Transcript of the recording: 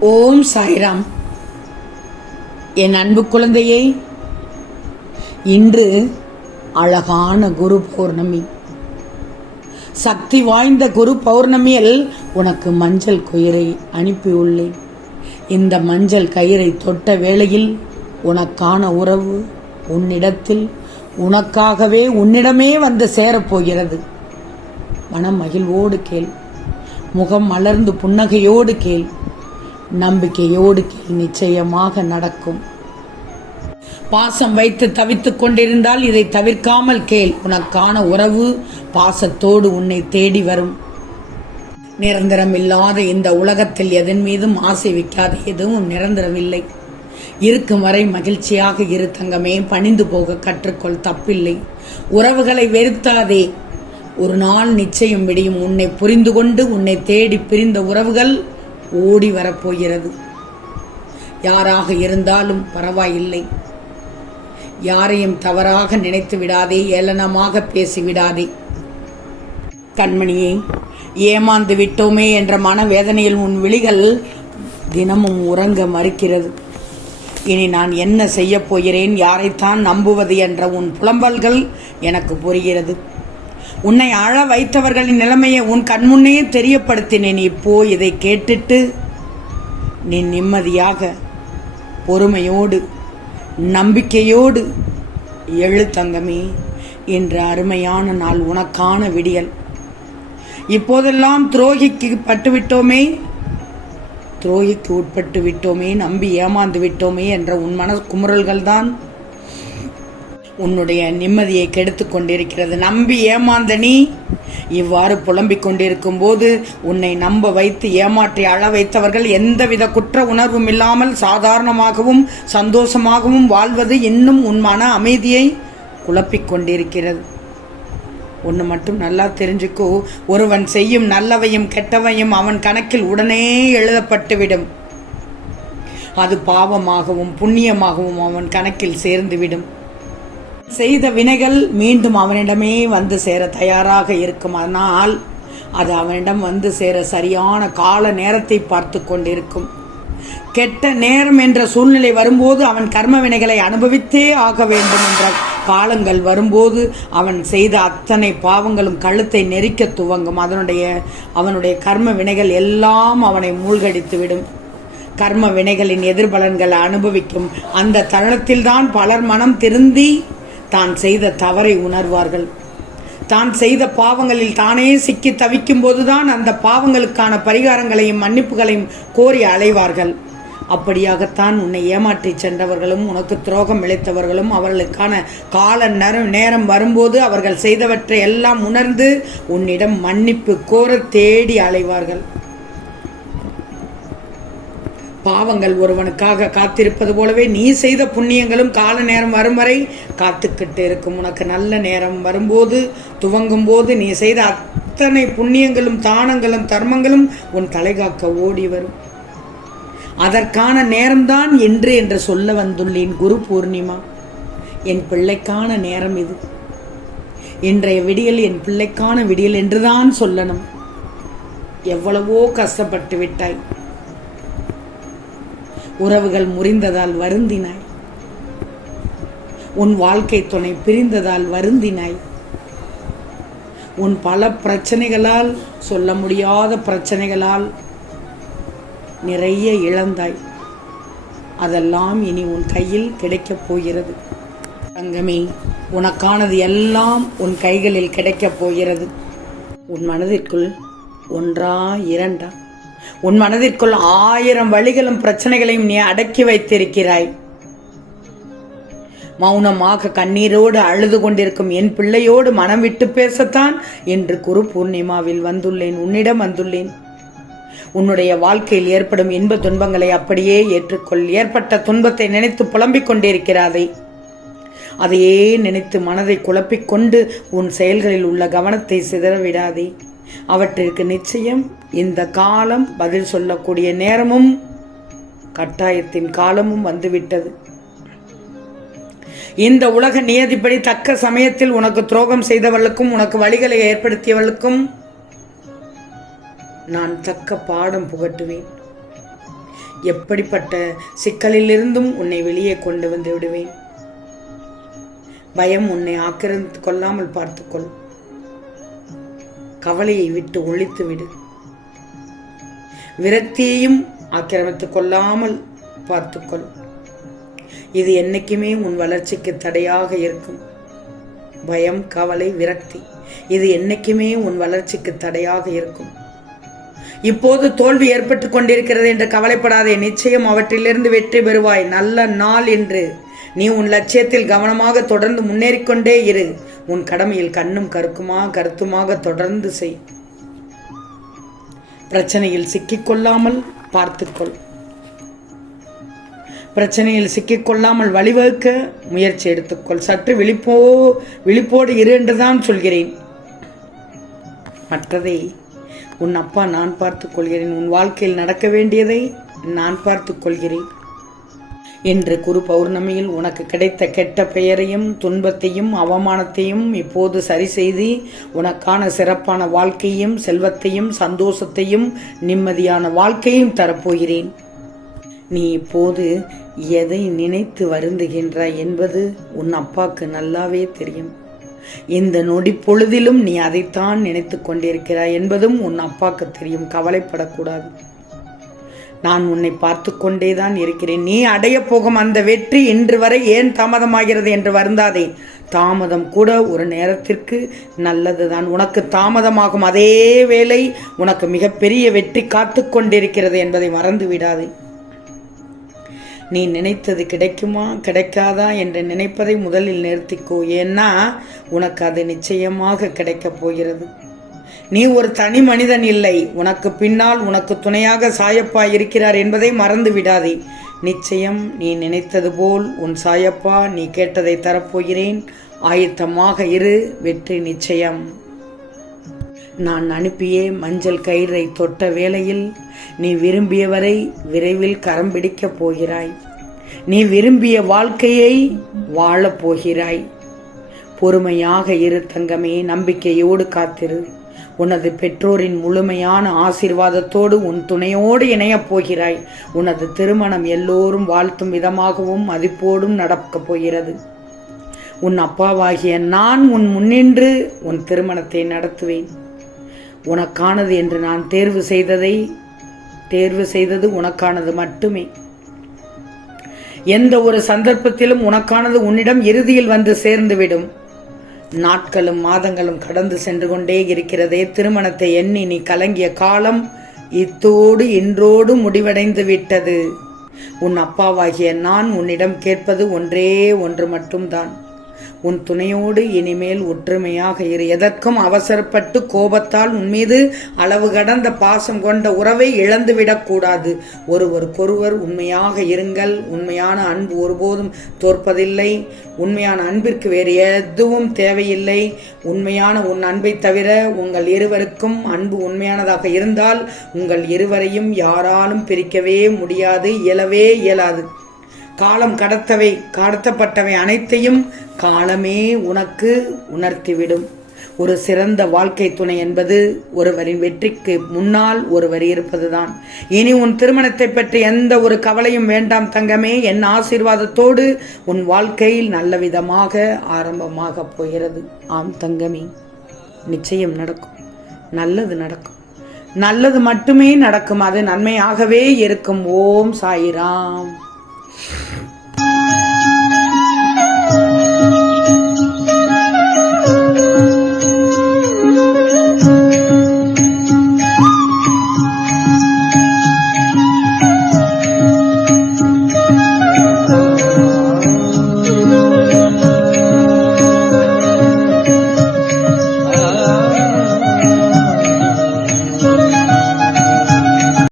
ஓம் சாய்ராம். என் அன்பு குழந்தையே இன்று அழகான குரு பௌர்ணமி. சக்தி வாய்ந்த குரு பௌர்ணமியில் உனக்கு மஞ்சள் கயிறை அனுப்பியுள்ளேன். இந்த மஞ்சள் கயிறை தொட்ட வேளையில் உனக்கான உறவு உன்னிடத்தில் உனக்காகவே உன்னிடமே வந்து சேரப்போகிறது. மனம் மகிழ்வோடு கேள். முகம் மலர்ந்து புன்னகையோடு கேள். நம்பிக்கையோடு கீழ் நிச்சயமாக நடக்கும். பாசம் வைத்து தவித்துக் கொண்டிருந்தால் இதை தவிர்க்காமல் கேள். உனக்கான உறவு பாசத்தோடு உன்னை தேடி வரும். நிரந்தரம் இல்லாத இந்த உலகத்தில் எதன் மீதும் ஆசை வைக்காத எதுவும் நிரந்தரமில்லை இருக்கும் வரை மகிழ்ச்சியாக இரு தங்கமே பணிந்து போக கற்றுக்கொள் தப்பில்லை. உறவுகளை வெறுத்தாதே. ஒரு நாள் நிச்சயம் விடியும். உன்னை புரிந்து கொண்டு உன்னை தேடி பிரிந்த உறவுகள் ஓடி வரப்போகிறது. யாராக இருந்தாலும் பரவாயில்லை. யாரையும் தவறாக நினைத்து விடாதே ஏளனமாக பேசிவிடாதே கண்மணியே ஏமாந்து விட்டோமே என்ற மனவேதனையில் உன் விழிகள் தினமும் உறங்க மறுக்கிறது. இனி நான் என்ன செய்யப் போகிறேன் யாரைத்தான் நம்புவது என்ற உன் புலம்பல்கள் எனக்கு புரிகிறது. உன்னை அழ வைத்தவர்களின் நிலைமையை உன் கண்முன்னே தெரியப்படுத்தினேன். இப்போ இதை கேட்டுட்டு நீ நிம்மதியாக பொறுமையோடு நம்பிக்கையோடு எழு தங்கமே என்ற அருமையான நாள் உனக்கான விடியல். இப்போதெல்லாம் துரோகிக்கு பட்டுவிட்டோமே துரோகிக்கு உட்பட்டு விட்டோமே நம்பி ஏமாந்து விட்டோமே என்ற உன் மன குமுறல்கள் தான் உன்னுடைய நிம்மதியை கெடுத்து கொண்டிருக்கிறது. நம்பி ஏமாந்த நீ இவ்வாறு புலம்பிக் கொண்டிருக்கும் போது உன்னை நம்ப வைத்து ஏமாற்றி அழ வைத்தவர்கள் எந்தவித குற்ற உணர்வும் இல்லாமல் சாதாரணமாகவும் சந்தோஷமாகவும் வாழ்வது இன்னும் உன் மன அமைதியை குழப்பிக் கொண்டிருக்கிறது. ஒன்று மட்டும் நல்லா தெரிஞ்சுக்கோ. ஒருவன் செய்யும் நல்லவையும் கெட்டவையும் அவன் கணக்கில் உடனே எழுதப்பட்டுவிடும். அது பாவமாகவும் புண்ணியமாகவும் அவன் கணக்கில் சேர்ந்துவிடும். செய்த வினைகள் மீண்டும் அவனிடமே வந்து சேர தயாராக இருக்கும். ஆனால் அது அவனிடம் வந்து சேர சரியான கால நேரத்தை பார்த்து கொண்டிருக்கும். கெட்ட நேரம் என்ற சூழ்நிலை வரும்போது அவன் கர்ம வினைகளை அனுபவித்தே ஆக வேண்டும் என்ற காலங்கள் வரும்போது அவன் செய்த அத்தனை பாவங்களும் கழுத்தை நெரிக்க துவங்கும். அதனுடைய அவனுடைய கர்ம வினைகள் எல்லாம் அவனை மூழ்கடித்துவிடும் கர்ம வினைகளின் எதிர்பலன்களை அனுபவிக்கும். அந்த தருணத்தில்தான் பலர் மனம் திருந்தி தான் செய்த தவறை உணர்வார்கள். தான் செய்த பாவங்களில் தானே சிக்கி தவிக்கும் போதுதான் அந்த பாவங்களுக்கான பரிகாரங்களையும் மன்னிப்புகளையும் கோரி அலைவார்கள். அப்படியாகத்தான் உன்னை ஏமாற்றிச் சென்றவர்களும் உனக்கு துரோகம் இழைத்தவர்களும் அவர்களுக்கான கால நேரம் நேரம் வரும்போது அவர்கள் செய்தவற்றை எல்லாம் உணர்ந்து உன்னிடம் மன்னிப்பு கோர தேடி அலைவார்கள். பாவங்கள் ஒருவனுக்காக காத்திருப்பது போலவே நீ செய்த புண்ணியங்களும் கால நேரம் வரும் வரை காத்துக்கிட்டு இருக்கும். உனக்கு நல்ல நேரம் வரும்போது துவங்கும் போது நீ செய்த அத்தனை புண்ணியங்களும் தானங்களும் தர்மங்களும் உன் தலைகாக்க ஓடி வரும். அதற்கான நேரம்தான் என்று என்று சொல்ல வந்துள்ளேன் குரு பூர்ணிமா. என் பிள்ளைக்கான நேரம் இது. இன்றைய விடியல் என் பிள்ளைக்கான விடியல் என்றுதான் சொல்லணும். எவ்வளவோ கஷ்டப்பட்டு விட்டாய். உறவுகள் முறிந்ததால் வருந்தினாய். உன் வாழ்க்கை துணை பிரிந்ததால் வருந்தினாய். உன் பல பிரச்சனைகளால் சொல்ல முடியாத பிரச்சனைகளால் நிறைய இழந்தாய். அதெல்லாம் இனி உன் கையில் கிடைக்கப் போகிறது. தங்கமே உனக்கானது எல்லாம் உன் கைகளில் கிடைக்கப் போகிறது. உன் மனதிற்குள் ஒன்றா இரண்டா. உன் மனதிற்குள் ஆயிரம் வழிகளும் பிரச்சனைகளையும் நீ அடக்கி வைத்திருக்கிறாய். மௌனமாக கண்ணீரோடு அழுது கொண்டிருக்கும் என் பிள்ளையோடு மனம் விட்டு பேசத்தான் என்று குரு பூர்ணிமாவில் வந்துள்ளேன் உன்னிடம் வந்துள்ளேன். உன்னுடைய வாழ்க்கையில் ஏற்படும் இன்ப துன்பங்களை அப்படியே ஏற்றுக்கொள். ஏற்பட்ட துன்பத்தை நினைத்து புலம்பிக் கொண்டிருக்கிறாதே. அதையே நினைத்து மனதை குழப்பிக்கொண்டு உன் செயல்களில் உள்ள கவனத்தை சிதறவிடாதே அவற்றிற்கு நிச்சயம் இந்த காலம் பதில் சொல்லக்கூடிய நேரமும் கட்டாயத்தின் காலமும் வந்துவிட்டது. இந்த உலக நியதிப்படி தக்க சமயத்தில் உனக்கு துரோகம் செய்தவர்களுக்கும் உனக்கு வழிகளை ஏற்படுத்தியவர்களுக்கும் நான் தக்க பாடம் புகட்டுவேன். எப்படிப்பட்ட சிக்கலிலிருந்தும் உன்னை வெளியே கொண்டு வந்து விடுவேன். பயம் உன்னை ஆக்கிரமித்து கொள்ளாமல் பார்த்துக்கொள். கவலையை விட்டு ஒழித்துவிடு விரக்தியையும் ஆக்கிரமித்துக் கொள்ளாமல் பார்த்துக்கொள். இது என்னைக்குமே உன் வளர்ச்சிக்கு தடையாக இருக்கும். பயம் கவலை விரக்தி இது என்னைக்குமே உன் வளர்ச்சிக்கு தடையாக இருக்கும். இப்போது தோல்வி ஏற்பட்டு கொண்டிருக்கிறது என்று கவலைப்படாதே நிச்சயம் அவற்றிலிருந்து வெற்றி பெறுவாய். நல்ல நாள் என்று நீ உன் லட்சியத்தில் கவனமாக தொடர்ந்து முன்னேறிக்கொண்டே இரு. உன் கடமையில் கண்ணும் கருக்குமா கருத்துமாக தொடர்ந்து செய். பிரச்சனையில் சிக்கிக்கொள்ளாமல் பார்த்துக்கொள். பிரச்சனையில் சிக்கிக்கொள்ளாமல் வழிவகுக்க முயற்சி எடுத்துக்கொள். சற்று விழிப்போ விழிப்போடு இரு என்றுதான் சொல்கிறேன். மற்றதை உன் அப்பா நான் பார்த்துக் கொள்கிறேன் உன் வாழ்க்கையில் நடக்க வேண்டியதை நான் பார்த்துக் கொள்கிறேன் என்று குரு பௌர்ணமியில் உனக்கு கிடைத்த கெட்ட பெயரையும் துன்பத்தையும் அவமானத்தையும் இப்போது சரி செய்து உனக்கான சிறப்பான வாழ்க்கையும் செல்வத்தையும் சந்தோஷத்தையும் நிம்மதியான வாழ்க்கையும் தரப்போகிறேன். நீ இப்போது எதை நினைத்து வருந்துகின்றாய் என்பது உன் அப்பாக்கு நல்லாவே தெரியும். இந்த நொடி பொழுதிலும் நீ அதைத்தான் நினைத்து கொண்டிருக்கிறாய் என்பதும் உன் அப்பாக்கு தெரியும். கவலைப்படக்கூடாது. நான் உன்னை பார்த்து கொண்டே தான் இருக்கிறேன். நீ அடைய போகும் அந்த வெற்றி இன்று வரை ஏன் தாமதமாகிறது என்று வருந்தாதே. தாமதம் கூட ஒரு நேரத்திற்கு நல்லது தான் உனக்கு தாமதமாகும் அதே வேளை உனக்கு மிகப்பெரிய வெற்றி காத்து கொண்டிருக்கிறது என்பதை மறந்து விடாதே. நீ நினைத்தது கிடைக்குமா? கிடைக்காதா என்று நினைப்பதை முதலில் நிறுத்திக்கோ. ஏன்னா உனக்கு அது நிச்சயமாக கிடைக்கப் போகிறது. நீ ஒரு தனி மனிதன் இல்லை. உனக்கு பின்னால் உனக்கு துணையாக சாயப்பா இருக்கிறார் என்பதை மறந்து விடாதே. நிச்சயம் நீ நினைத்தது போல் உன் சாயப்பா நீ கேட்டதை தரப்போகிறேன். ஆயத்தமாக இரு வெற்றி நிச்சயம். நான் அனுப்பிய மஞ்சள் கயிறை தொட்ட வேளையில் நீ விரும்பியவரை விரைவில் கரம் பிடிக்கப் போகிறாய். நீ விரும்பிய வாழ்க்கையை வாழப் போகிறாய். பொறுமையாக இரு தங்கமே நம்பிக்கையோடு காத்திரு. உனது பெற்றோரின் முழுமையான ஆசிர்வாதத்தோடு உன் துணையோடு இணையப் போகிறாய். உனது திருமணம் எல்லோரும் வாழ்த்தும் விதமாகவும் மதிப்போடும் நடக்கப் போகிறது. உன் அப்பாவாகிய நான் உன் முன்னின்று உன் திருமணத்தை நடத்துவேன். உனக்கானது என்று நான் தேர்வு செய்ததை தேர்வு செய்தது உனக்கானது மட்டுமே. எந்த ஒரு சந்தர்ப்பத்திலும் உனக்கானது உன்னிடம் இறுதியில் வந்து சேர்ந்துவிடும். நாட்களும் மாதங்களும் கடந்து சென்று கொண்டே இருக்கிறதே. திருமணத்தை எண்ணி நீ கலங்கிய காலம் இத்தோடு இன்றோடு முடிவடைந்து விட்டது. உன் அப்பாவாகிய நான் உன்னிடம் கேட்பது ஒன்றே ஒன்று மட்டும்தான். உன் துணையோடு இனிமேல் ஒற்றுமையாக இரு. எதற்கும் அவசரப்பட்டு கோபத்தால் உன் மீது அளவு கடந்த பாசம் கொண்ட உறவை இழந்துவிடக்கூடாது ஒருவருக்கொருவர் உண்மையாக இருங்கள். உண்மையான அன்பு ஒருபோதும் தோற்பதில்லை. உண்மையான அன்பிற்கு வேறு எதுவும் தேவையில்லை. உண்மையான உன் அன்பை தவிர உங்கள் இருவருக்கும் அன்பு உண்மையானதாக இருந்தால் உங்கள் இருவரையும் யாராலும் பிரிக்கவே முடியாது இயலவே இயலாது. காலம் கடத்தவை கடத்தப்பட்டவை அனைத்தையும் காலமே உனக்கு உணர்த்திவிடும். ஒரு சிறந்த வாழ்க்கை துணை என்பது ஒருவரின் வெற்றிக்கு முன்னால் ஒருவர் இருப்பதுதான். இனி உன் திருமணத்தை பற்றி எந்த ஒரு கவலையும் வேண்டாம் தங்கமே. என் ஆசீர்வாதத்தோடு உன் வாழ்க்கையில் நல்ல விதமாக ஆரம்பமாக போகிறது. ஆம் தங்கமே நிச்சயம் நடக்கும். நல்லது நடக்கும். நல்லது மட்டுமே நடக்கும். அது நன்மையாகவே இருக்கும். ஓம் சாயிராம்.